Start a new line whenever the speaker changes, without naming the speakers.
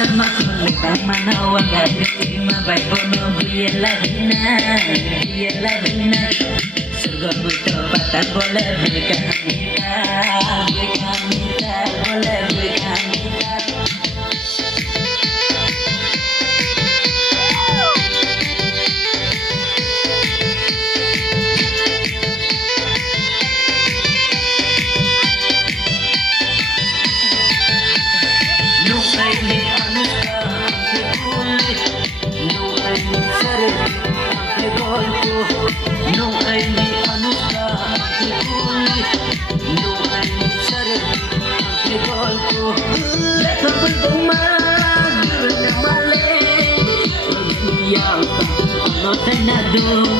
ಚಮಕೊಂಡೆ ತಮ್ಮ ನೋವಂಗ ನಿಮ್ಮ ಬೈಬನು ಬಿಯಲ್ಲ ಭಿನ್ನ ಬಿಯಲ್ಲ ಭಿನ್ನ ಸುಗಮ ಪತ ಕೊಲ ಬೇಕಂತ ಬೇಕಂತ ಕೊಲ ಬೇಕಂತ Thank you. Not another